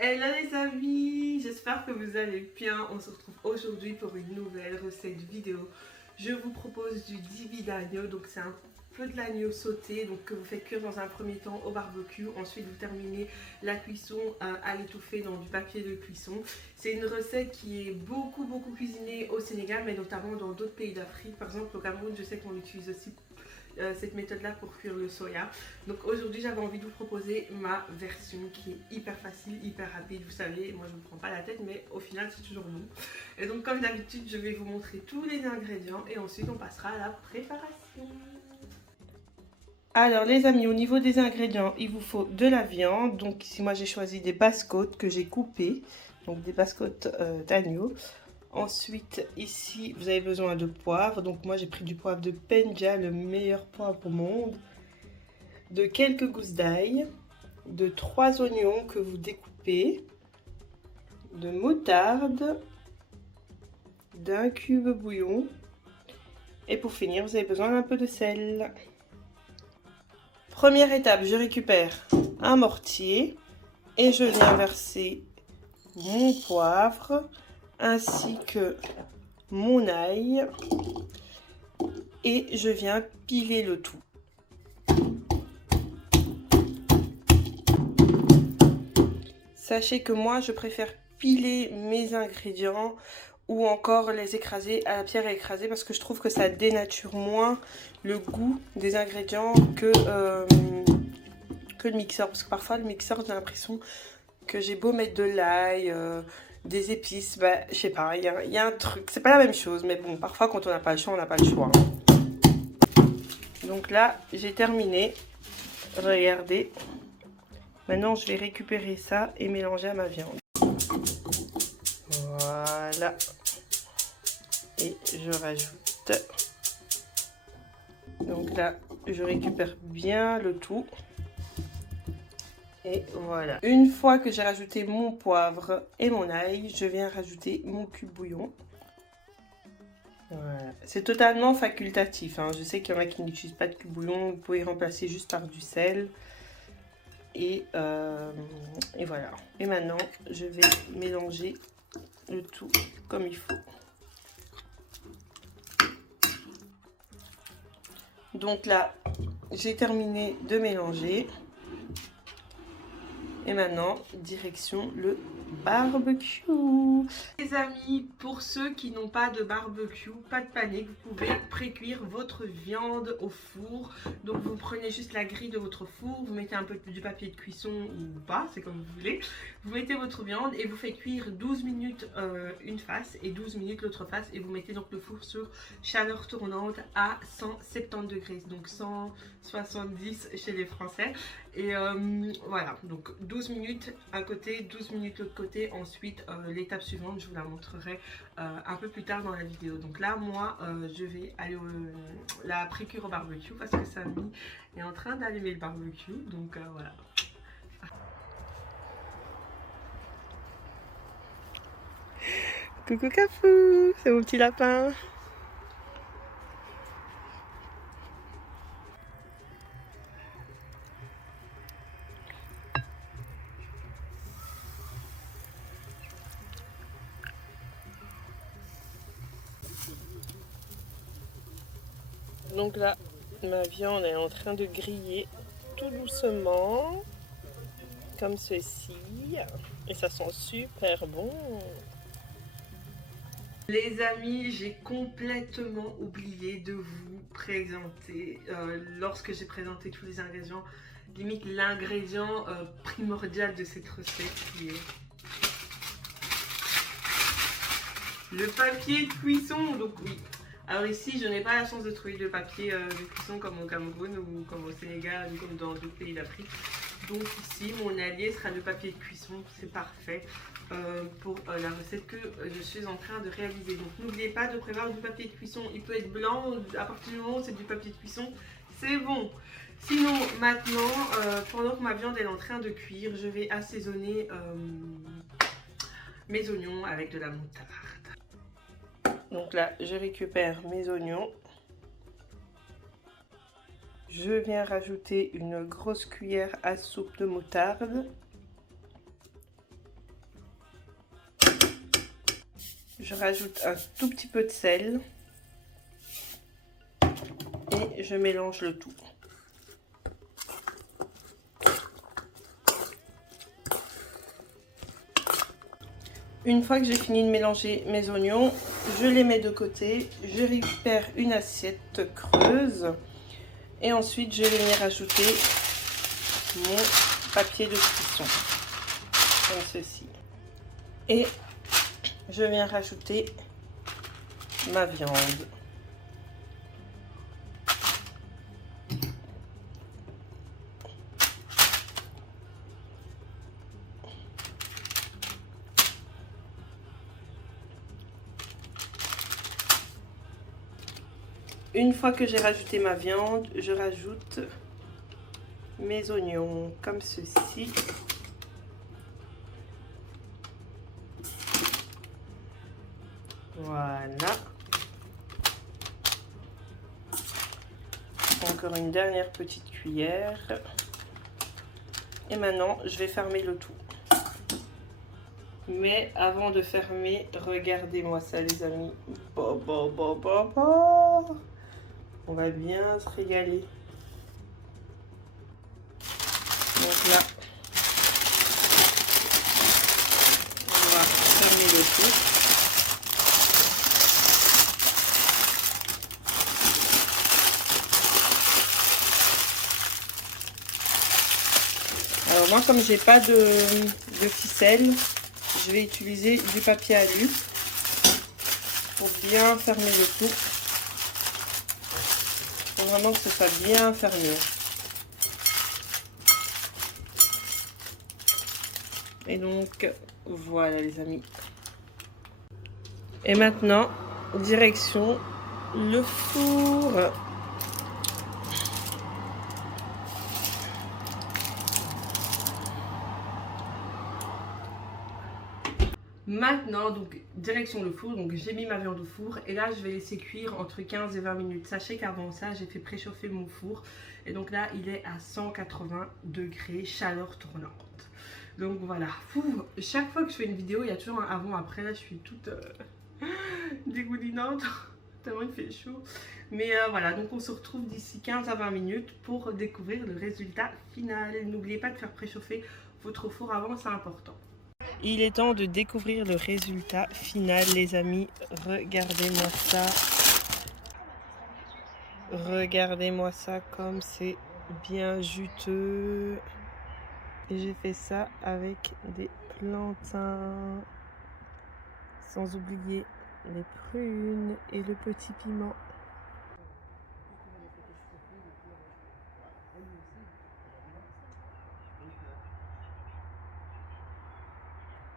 Hello les amis, j'espère que vous allez bien. On se retrouve aujourd'hui pour une nouvelle recette vidéo. Je vous propose du dibi d'agneau, donc c'est un peu de l'agneau sauté, donc que vous faites cuire dans un premier temps au barbecue. Ensuite vous terminez la cuisson à l'étouffer dans du papier de cuisson. C'est une recette qui est beaucoup cuisinée au Sénégal, mais notamment dans d'autres pays d'Afrique. Par exemple au Cameroun, je sais qu'on utilise aussi cette méthode là pour cuire le soya. Donc aujourd'hui j'avais envie de vous proposer ma version qui est hyper facile, hyper rapide. Vous savez, moi je ne me prends pas la tête, mais au final c'est toujours bon. Et donc comme d'habitude je vais vous montrer tous les ingrédients et ensuite on passera à la préparation. Alors les amis, au niveau des ingrédients, il vous faut de la viande. Donc ici moi j'ai choisi des basse-côtes que j'ai coupées, donc des basse-côtes d'agneau. Ensuite, ici, vous avez besoin de poivre. Donc moi, j'ai pris du poivre de Penja, le meilleur poivre au monde. De quelques gousses d'ail. De 3 oignons que vous découpez. De moutarde. D'un cube bouillon. Et pour finir, vous avez besoin d'un peu de sel. Première étape, je récupère un mortier. Et je viens verser mon poivre. Ainsi que mon ail. Et je viens piler le tout. Sachez que moi je préfère piler mes ingrédients ou encore les écraser à la pierre à écraser parce que je trouve que ça dénature moins le goût des ingrédients que le mixeur. Parce que parfois le mixeur, j'ai l'impression que j'ai beau mettre de l'ail, des épices, bah je sais pas, il y a un truc, c'est pas la même chose, mais bon, parfois quand on n'a pas le choix, on n'a pas le choix. Donc là, j'ai terminé, regardez. Maintenant, je vais récupérer ça et mélanger à ma viande. Voilà. Et je rajoute. Donc là, je récupère bien le tout. Et voilà. Une fois que j'ai rajouté mon poivre et mon ail, je viens rajouter mon cube bouillon. Voilà. C'est totalement facultatif, hein. Je sais qu'il y en a qui n'utilisent pas de cube bouillon. Vous pouvez remplacer juste par du sel. Et voilà. Et maintenant, je vais mélanger le tout comme il faut. Donc là, j'ai terminé de mélanger. Et maintenant, direction le barbecue. Les amis, pour ceux qui n'ont pas de barbecue, pas de panique, vous pouvez pré-cuire votre viande au four. Donc vous prenez juste la grille de votre four, vous mettez un peu du papier de cuisson ou pas, c'est comme vous voulez. Vous mettez votre viande et vous faites cuire 12 minutes une face et 12 minutes l'autre face. Et vous mettez donc le four sur chaleur tournante à 170 degrés, donc 170 chez les Français. Et voilà, donc 12 minutes un côté, 12 minutes l'autre côté. Ensuite, l'étape suivante, je vous la montrerai un peu plus tard dans la vidéo. Donc là, moi, je vais aller la précure au barbecue parce que Samy est en train d'allumer le barbecue. Donc voilà. Coucou Cafou, c'est mon petit lapin. Donc là, ma viande est en train de griller tout doucement, comme ceci. Et ça sent super bon. Les amis, j'ai complètement oublié de vous présenter, lorsque j'ai présenté tous les ingrédients, limite l'ingrédient primordial de cette recette qui est le papier de cuisson. Donc oui, alors ici je n'ai pas la chance de trouver de papier de cuisson comme au Cameroun ou comme au Sénégal ou comme dans d'autres pays d'Afrique. Donc ici mon allié sera le papier de cuisson, c'est parfait pour la recette que je suis en train de réaliser. Donc n'oubliez pas de prévoir du papier de cuisson, il peut être blanc, à partir du moment où c'est du papier de cuisson, c'est bon. Sinon maintenant, pendant que ma viande est en train de cuire, je vais assaisonner mes oignons avec de la moutarde. Donc là, je récupère mes oignons. Je viens rajouter une grosse cuillère à soupe de moutarde. Je rajoute un tout petit peu de sel et je mélange le tout. Une fois que j'ai fini de mélanger mes oignons, je les mets de côté. Je récupère une assiette creuse et ensuite je vais y rajouter mon papier de cuisson, comme ceci. Et je viens rajouter ma viande. Une fois que j'ai rajouté ma viande, je rajoute mes oignons comme ceci. Voilà. Encore une dernière petite cuillère. Et maintenant, je vais fermer le tout. Mais avant de fermer, regardez-moi ça les amis. On va bien se régaler. Donc là, on va fermer le tout. Alors moi, comme j'ai pas de ficelle, je vais utiliser du papier alu pour bien fermer le tout. Il faut vraiment que ce soit bien fermé. Et donc, voilà les amis. Et maintenant, direction le four. Maintenant, donc, direction le four. Donc, j'ai mis ma viande au four. Et là, je vais laisser cuire entre 15 et 20 minutes. Sachez qu'avant ça, j'ai fait préchauffer mon four. Et donc là, il est à 180 degrés, chaleur tournante. Donc voilà, chaque fois que je fais une vidéo, il y a toujours un avant-après. Là, je suis toute dégoulinante, tellement il fait chaud. Mais voilà, donc on se retrouve d'ici 15 à 20 minutes pour découvrir le résultat final. N'oubliez pas de faire préchauffer votre four avant, c'est important. Il est temps de découvrir le résultat final, les amis. Regardez-moi ça. Regardez-moi ça comme c'est bien juteux. Et j'ai fait ça avec des plantains. Sans oublier les prunes et le petit piment.